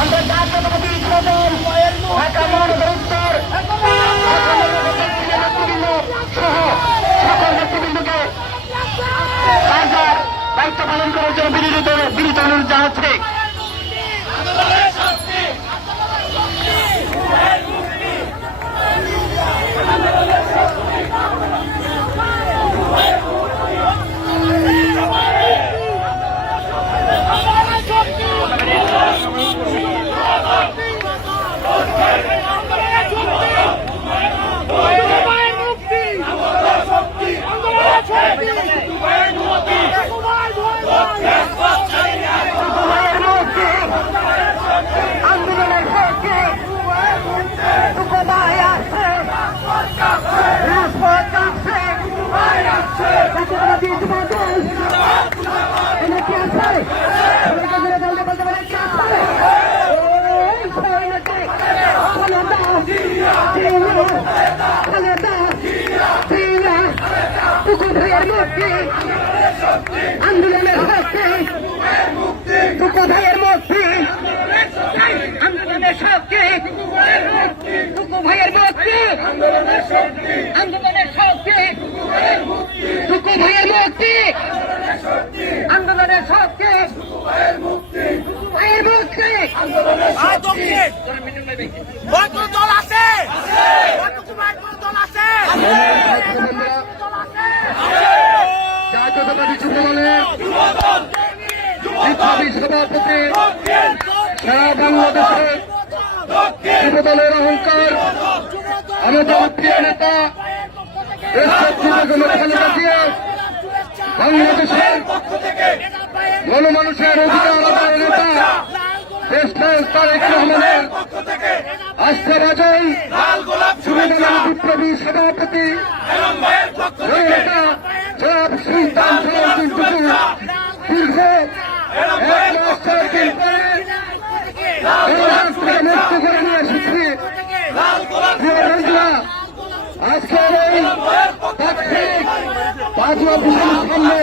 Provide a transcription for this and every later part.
আমরা জাতীয়তাবাদী যুবদল ঢাকা মহানগর উত্তর নেতৃবৃন্দ সহ সকল নেতৃবৃন্দকে দায়িত্ব পালন করার জন্য বিনীত অনুরোধ জানাচ্ছে মায়ের মুক্তি আন্দোলনের পক্ষে কোথায় আছে রাজপথ আছে জাতীয়তাবাদী যুবদল এনে কি আছে সবাইকে মিলে বলতে বলতে বলে কি আছে এই সৈন্যকে ক্ষমতা ক্ষমতা ক্ষমতা টুকু ভাইয়ের মুক্তি আন্দোলনের পক্ষে টুকু ভাইয়ের মুক্তি আন্দোলনের শক্তি টুকু ভাইয়ের মুক্তি আন্দোলনের শক্তি টুকু ভাইয়ের মুক্তি আন্দোলনের শক্তি ভাইয়ের মুক্তি কোন দল আছে কুমার কোন দল আছে বিপ্লবী সভাপতি সারা বাংলাদেশে যুবদলের অহংকার আমাদের প্রিয় নেতা বাংলাদেশের গণমানুষের অধিকার আদায়ের নেতা তারেক রহমানের আস্থাভাজন যুবদলের বিপ্লবী সভাপতি নেতা সুলতান সালাউদ্দিন টুকু দীর্ঘ মুক্ত করে নিয়ে এসেছি আজকের এই তাৎক্ষণিক পাঁচ অফিসের সামনে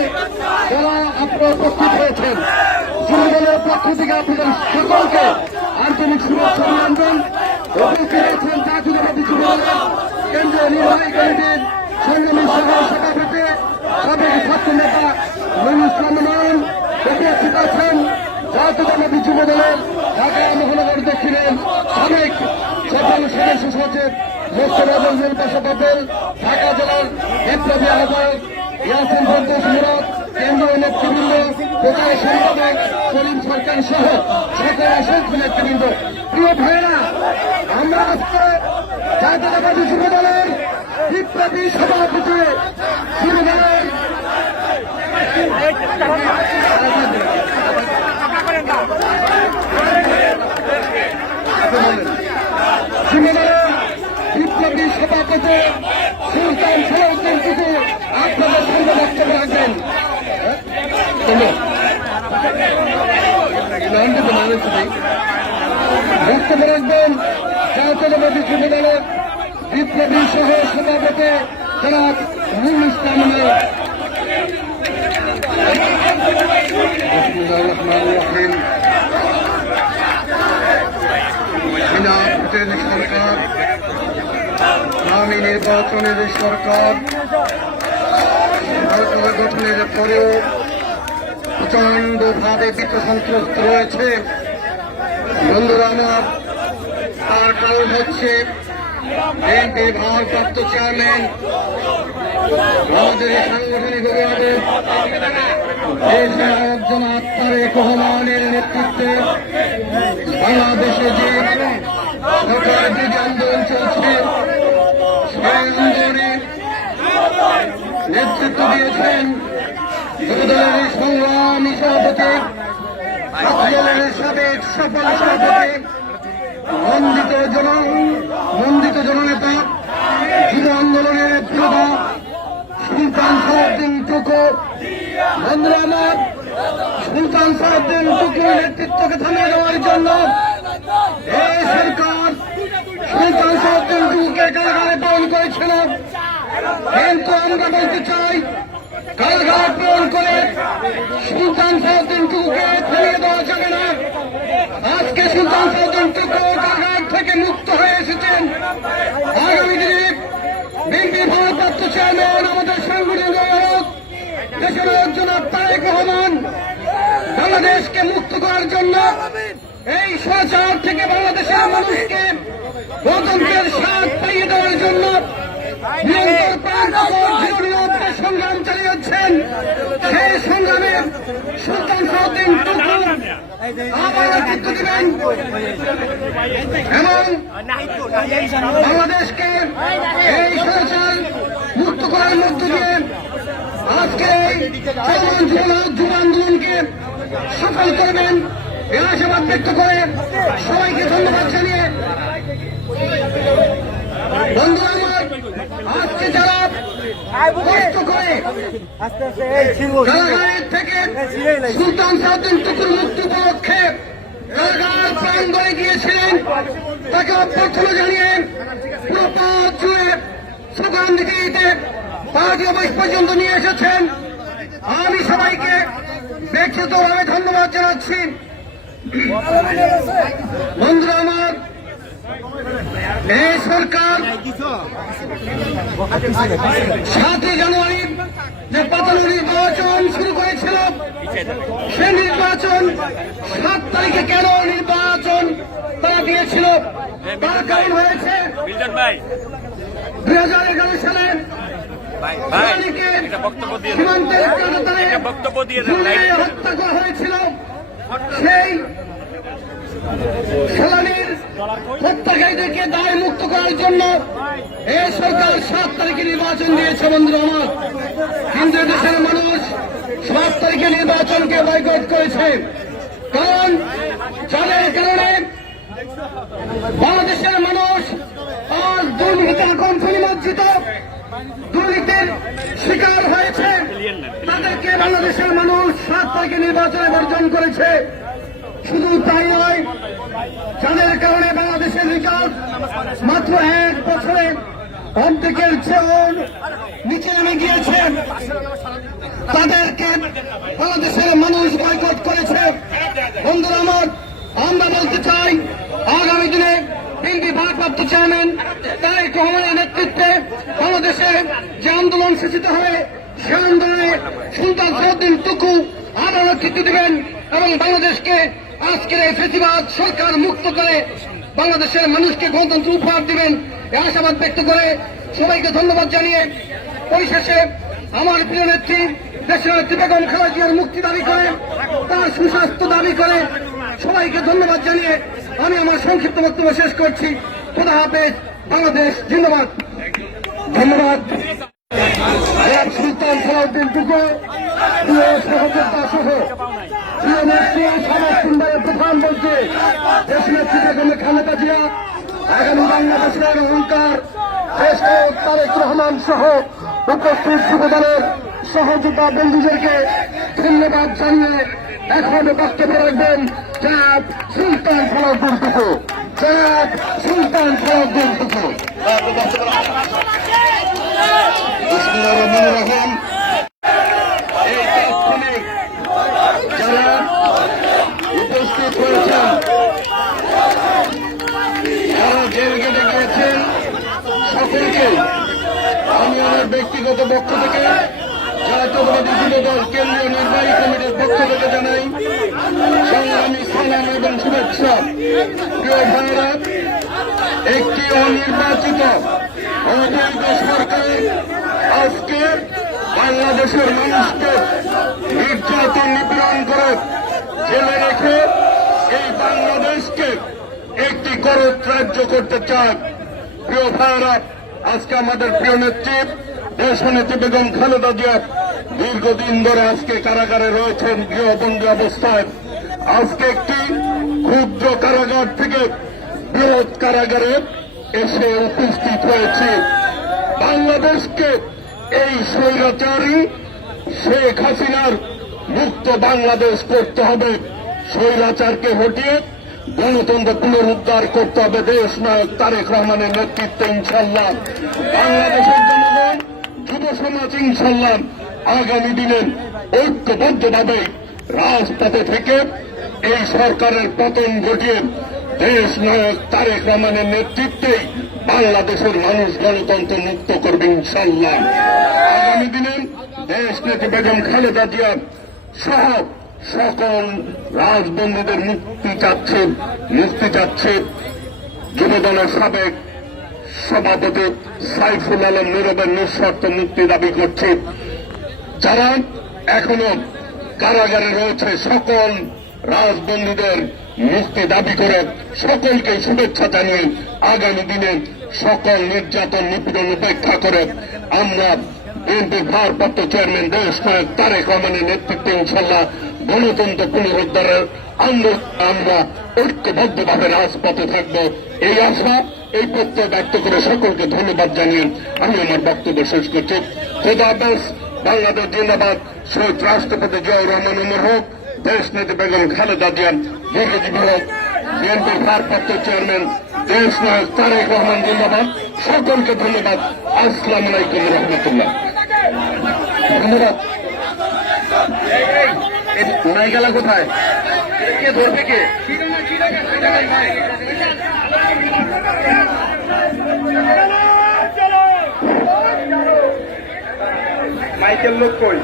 যারা আপনারা উপস্থিত হয়েছেন যুবদলের পক্ষ থেকে আপনাদের সকলকে আন্তরিক শুভেচ্ছা অভিনন্দন উপস্থিত হয়েছেন জাতীয়তাবাদী কেন্দ্রীয় নির্বাহী কমিটির সংগ্রামী সহ সভাপতি সাবেক ছাত্র নেতা মনুষ চন্দ্রমান উপস্থিত আছেন। জাতীয়তাবাদী যুবদলের ঢাকা মহানগর দক্ষিণের সাবেক সকল সদস্য সচিব মোস্তফা মঞ্জুর পাশা পাবেল ঢাকা জেলার বিপ্লবী আহ্বায়ক ইয়াসিন ফেরদৌস মুরাদ, কেন্দ্রীয় নেতৃবৃন্দ প্রচার সম্পাদক করিম সরকার সহ সকল অসংখ্য নেতৃবৃন্দ। প্রিয় ভাইয়েরা, আমরা আজকে জাতীয়তাবাদী যুবদলের বিপ্লবী সভাপতি যুবদলের বিপ্লবী সভাপতি সুলতান সালাউদ্দিন টুকু আপনাদের সঙ্গে বক্তব্য রাখবেন। বক্তব্য রাখবেন। জাতীয়তাবাদী যুবদলের বিপ্লবী সহ সভাপতি জনাব নুরুল ইসলাম নির্বাচনের সরকার সরকার গঠনের পরেও প্রচণ্ড ভাবে বিত্তসন্ত্রস্ত রয়েছে। বন্ধুরা আমার তার কারণ হচ্ছে বিএনপির ভারপ্রাপ্ত চেয়ারম্যান আমাদের সাংগঠনিক অভিভাবক আত্মার রহমানের নেতৃত্বে বাংলাদেশে যে সরকার যে আন্দোলন চলছে নেতৃত্ব দিয়েছেন সংগ্রামী সভাপতি সাবেক সফল সভাপতি মন্দিত জন মন্দিত জননেতা যুব আন্দোলনের যোদ্ধা সুলতান সাহাদ্দিন টুকু বন্ধুরা আমার, সুলতান সাহাদ্দিন টুকুর নেতৃত্বকে থামিয়ে দেওয়ার জন্য এই সরকার সুলতান সাহাদ্দিন টুকুকে কারাগারে পালন করেছিল। কিন্তু আমরা বলতে চাই, কারাগারে প্রেরণ করে সুলতান সাহাদ্দিন টুকুকে থামিয়ে দেওয়া যাবে না। আজকে সুলতান টুকরো কারাগার থেকে মুক্ত হয়ে এসেছেন। আগামী দিনে বিএনপি ভারপ্রাপ্ত চেয়ারম্যান আমাদের সাংগঠনিক নায়ক দেশের একজন তারেক রহমান বাংলাদেশকে মুক্ত করার জন্য এই স্বচার থেকে বাংলাদেশের মানুষকে গণতন্ত্রের স্বাদ পাইয়ে দেওয়ার জন্য সংগ্রাম চালিয়ে যাচ্ছেন সেই সংগ্রামে সুলতান সাউদ্দিন টুকু আবার নেতৃত্ব দিবেন এবং বাংলাদেশকে এই স্বচার মুক্ত করার মধ্য দিয়ে আজকে যুব আন্দোলনকে সফল করবেন। এই আশাবাদ ব্যক্ত করে সবাইকে ধন্যবাদ জানিয়ে বন্ধুরা কষ্ট করে কারাগারের থেকে সুলতান সাউদ্দিন টুকুর মুক্তি উপলক্ষে কারাগার প্রাঙ্গণে গিয়েছিলেন। তাকে অভ্যর্থনা জানিয়ে পুরো পথ জুড়ে স্লোগান দিতে দিতে পার্টি অফিস পর্যন্ত নিয়ে এসেছেন। আমি সবাইকে ব্যক্তিগতভাবে ধন্যবাদ জানাচ্ছি। বন্ধুরা আমার এই সরকার সাতই জানুয়ারি যে পাতানো নির্বাচন শুরু করেছিল সে নির্বাচন সাত তারিখে কেন নির্বাচন তারা দিয়েছিল? তার কারণ হয়েছে দুই হাজার এগারো সালে সীমান্তের হত্যা করা হয়েছিল। সেই সেলানির হত্যাকারীদেরকে দায় মুক্ত করার জন্য এই সরকার সাত তারিখে নির্বাচন দিয়েছে বন্ধুরা আমার। কিন্তু দেশের মানুষ সাত তারিখে নির্বাচনকে বয়কট করেছে। কারণ, যাদের কারণে বাংলাদেশের মানুষ আর দুর্নীতি আকণ্ঠ নিমজ্জিত, দুর্নীতির শিকার হয়েছে। তাদেরকে বাংলাদেশের মানুষ সাত তারিখে নির্বাচনে বর্জন করেছে। শুধু তাই নয়, যাদের কারণে বাংলাদেশের বিকাশ মাত্র এক বছরে অর্ধেকের চেয়েও নিচে নেমে গিয়েছে। তাদেরকে বাংলাদেশের মানুষ বয়কট করেছে। বন্ধুরা আমার, আমরা বলতে চাই, আগামী দিনে বিএনপি ভারপ্রাপ্ত চেয়ারম্যান তারেক রহমানের নেতৃত্বে বাংলাদেশে যে আন্দোলন সূচিত হবে, সে আন্দোলনে সুলতান সৌদ্দিন টুকু আবার নেতৃত্ব দেবেন এবং বাংলাদেশকে আজকের এই ফেসিবাদ সরকার মুক্ত করে বাংলাদেশের মানুষকে গণতন্ত্র উপহার দিবেন আশাবাদ ব্যক্ত করে সবাইকে ধন্যবাদ জানিয়ে পরিশেষে আমার প্রিয় নেত্রী, দেশের নেত্রী বেগম খালেদা জিয়ার মুক্তি দাবি করে, তার সুস্বাস্থ্য দাবি করে সবাইকে ধন্যবাদ জানিয়ে আমি আমার সংক্ষিপ্ত বক্তব্য শেষ করছি। খোদা হাফেজ, বাংলাদেশ জিন্দাবাদ। ধন্যবাদ। সুলতান সালাউদ্দিন টুকু প্রিয় সহযোদ্ধা সহ প্রিয় নেত্রী সমাজ সুন্দরের প্রধানমন্ত্রী দেশ নেত্রী বেগম খালেদা জিয়া, আগামী বাংলাদেশের অহংকার তারেক রহমান সহ উপস্থিত যুবদলের সহযোদ্ধা বন্ধুদেরকে ধন্যবাদ জানিয়ে এখন বক্তব্য রাখবেন জাত সুলতান সালাউদ্দিন টুকু। জাত সুলতান সালাউদ্দিন টুকু। বিসমিল্লাহির রহমানির রহিম এই তাৎক্ষণিক যারা উপস্থিত হয়েছেন যারা জেল গেটে গিয়েছেন সকলকে আমি আমার ব্যক্তিগত পক্ষ থেকে জাতীয়বাদী যুব দল, কেন্দ্রীয় নির্বাহী কমিটির পক্ষ থেকে জানাই সংগ্রামী সালাম এবং শুভেচ্ছা। প্রিয় ভাইরা একটি অনির্বাচিত অবৈধ সরকার আজকে বাংলাদেশের মানুষকে নির্যাতন নিপীড়ন করে জেলে রেখে এই বাংলাদেশকে একটি করত রাজ্য করতে চায়। প্রিয় ভাইরা আজকে আমাদের প্রিয় নেত্রী দেশনেত্রী বেগম খালেদা জিয়া দীর্ঘদিন ধরে আজকে কারাগারে রয়েছেন গৃহবন্দী অবস্থায়। আজকে একটি ক্ষুদ্র কারাগার থেকে বৃহৎ কারাগারে এসে উপস্থিত হয়েছে। বাংলাদেশকে এই স্বৈরাচারী শেখ হাসিনার মুক্ত বাংলাদেশ করতে হবে। স্বৈরাচারকে হটিয়ে গণতন্ত্র পুনরুদ্ধার করতে হবে দেশ নায়ক তারেক রহমানের নেতৃত্বে ইনশাল্লাহ বাংলাদেশের জনগণ, যুব সমাজ ইনশাল্লাহ আগামী দিনে ঐক্যবদ্ধভাবে রাজপথে থেকে এই সরকারের পতন ঘটিয়ে দেশ নায়ক তারেক রহমানের নেতৃত্বেই বাংলাদেশের মানুষ গণতন্ত্র মুক্ত করবে ইনশাল্লাহ আগামী দিনে দেশ নেত্রী বেগম খালেদা জিয়া সহ সকল রাজবন্দীদের মুক্তি চাচ্ছে মুক্তি চাচ্ছে যুবদলের সাবেক সভাপতি সাইফুল আলম নীরবের নিঃশর্ত মুক্তি দাবি করছে। যারা এখনও কারাগারে রয়েছে, সকল রাজবন্দীদের মুক্তি দাবি করে সকলকে শুভেচ্ছা জানিয়ে আগামী দিনে সকল নির্যাতন নিপীড়ন উপেক্ষা করে আমরা বিএনপির ভারপ্রাপ্ত চেয়ারম্যান দেশ তারেক রহমানের নেতৃত্বে ইনশাল্লাহ গণতন্ত্র পুনরুদ্ধারের আন্দোলন আমরা ঐক্যবদ্ধভাবে রাজপথে থাকব। এই আশা, এই প্রত্যয় ব্যক্ত করে সকলকে ধন্যবাদ জানিয়ে আমি আমার বক্তব্য শেষ করছি। খোদা বাংলাদেশ জিন্দাবাদ। শহীদ রাষ্ট্রপতি জিয়াউর রহমান উমর হোক, দেশ নেতা বেগম খালেদা জিয়া দীর্ঘজীবী হোক বিএনপির ভারপ্রাপ্ত চেয়ারম্যান, দেশ নায়ক তারেক রহমান জিন্দাবাদ। সকলকে ধন্যবাদ। আসসালাম আলাইকুম রহমতুল্লাহ। ধন্যবাদ। নাইগালা কোথায়? কে ধরবে কে? মাইকেল লোক কই?